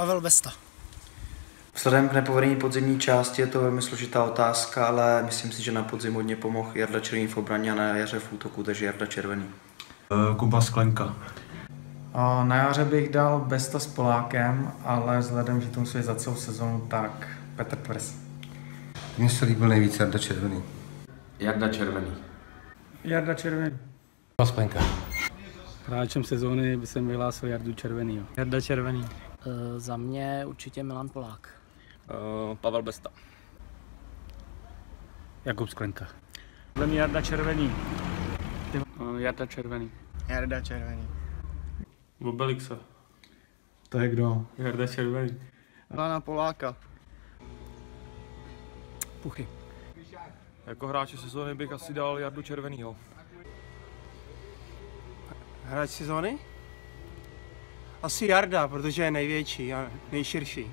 Pavel Besta. Vzhledem k nepovedení podzimní části je to velmi složitá otázka, ale myslím si, že na podzim hodně pomohl Jarda Červený v obraně a na jaře v útoku, takže Jarda Červený. Kuba Sklenka. Na jaře bych dal Besta s Polákem, ale vzhledem, že to musí za celou sezonu, tak Petr Tvrz. Mně se líbil nejvíc Jarda Červený. Jarda Červený. Jarda Červený. Kuba Sklenka. Hráčem sezóny by jsem vyhlásil Jardu Červenýho. Jarda Červený. Za mě určitě Milan Polák. Pavel Besta. Jakub Sklenka. Za mě Jarda Červený. Jarda Červený. Jarda Červený. Obelixa. To je kdo? Jarda Červený. Milana Poláka. Puchy. Jako hráče sezóny bych asi dal Jardu Červenýho. Hráč sezóny? Asi Jarda, protože je největší a nejširší.